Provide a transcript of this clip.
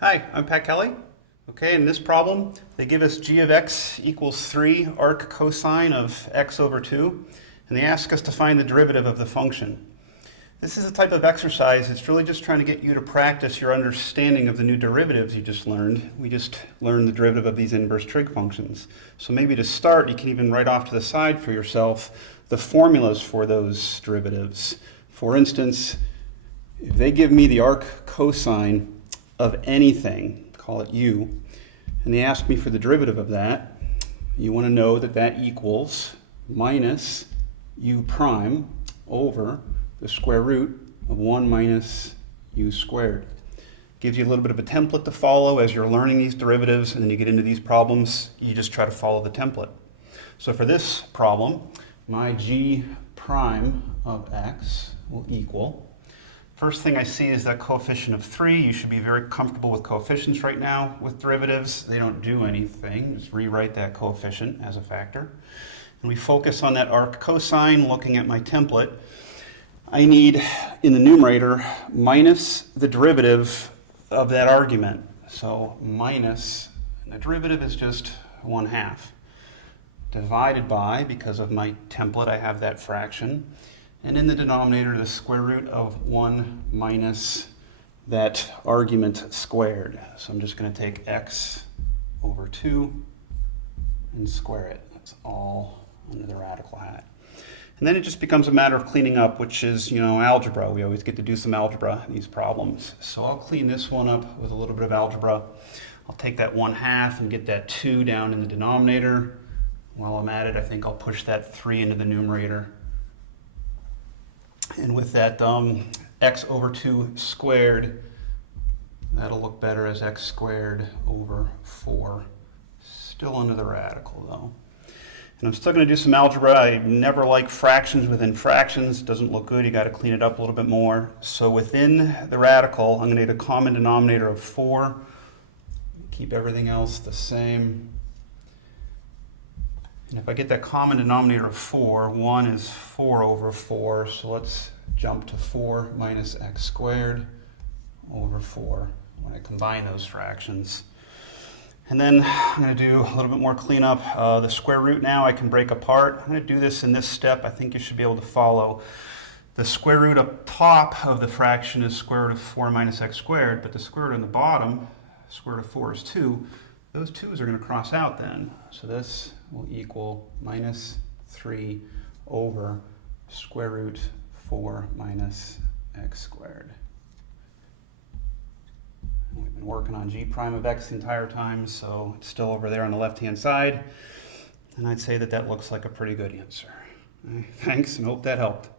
Hi, I'm Pat Kelly. Okay, in this problem, they give us g of x equals 3 arc cosine of x over 2, and they ask us to find the derivative of the function. This is a type of exercise that's really just trying to get you to practice your understanding of the new derivatives you just learned. We just learned the derivative of these inverse trig functions. So maybe to start, you can even write off to the side for yourself the formulas for those derivatives. For instance, if they give me the arc cosine of anything, call it u, and they ask me for the derivative of that, you want to know that that equals minus u prime over the square root of 1 minus u squared. Gives you a little bit of a template to follow as you're learning these derivatives, and then you get into these problems, you just try to follow the template. So for this problem, my g prime of x will equal, first thing I see is that coefficient of 3. You should be very comfortable with coefficients right now with derivatives. They don't do anything. Just rewrite that coefficient as a factor. And we focus on that arc cosine, looking at my template. I need, in the numerator, minus the derivative of that argument. So minus, the derivative is just 1/2. Divided by, because of my template, I have that fraction. And in the denominator, the square root of 1 minus that argument squared. So I'm just going to take x over 2 and square it. That's all under the radical hat. And then it just becomes a matter of cleaning up, which is, algebra. We always get to do some algebra in these problems. So I'll clean this one up with a little bit of algebra. I'll take that 1/2 and get that 2 down in the denominator. While I'm at it, I think I'll push that 3 into the numerator. And with that x over 2 squared, that'll look better as x squared over 4. Still under the radical, though. And I'm still going to do some algebra. I never like fractions within fractions. It doesn't look good. You got to clean it up a little bit more. So within the radical, I'm going to get a common denominator of 4. Keep everything else the same. And if I get that common denominator of 4, 1 is 4 over 4. So let's jump to 4 minus x squared over 4 when I combine those fractions. And then I'm going to do a little bit more cleanup. The square root now I can break apart. I'm going to do this in this step. I think you should be able to follow. The square root up top of the fraction is square root of 4 minus x squared, but the square root on the bottom, square root of 4 is 2. Those 2's are going to cross out then. So this will equal minus 3 over square root 4 minus x squared. We've been working on g prime of x the entire time, so it's still over there on the left-hand side. And I'd say that that looks like a pretty good answer. Thanks, and hope that helped.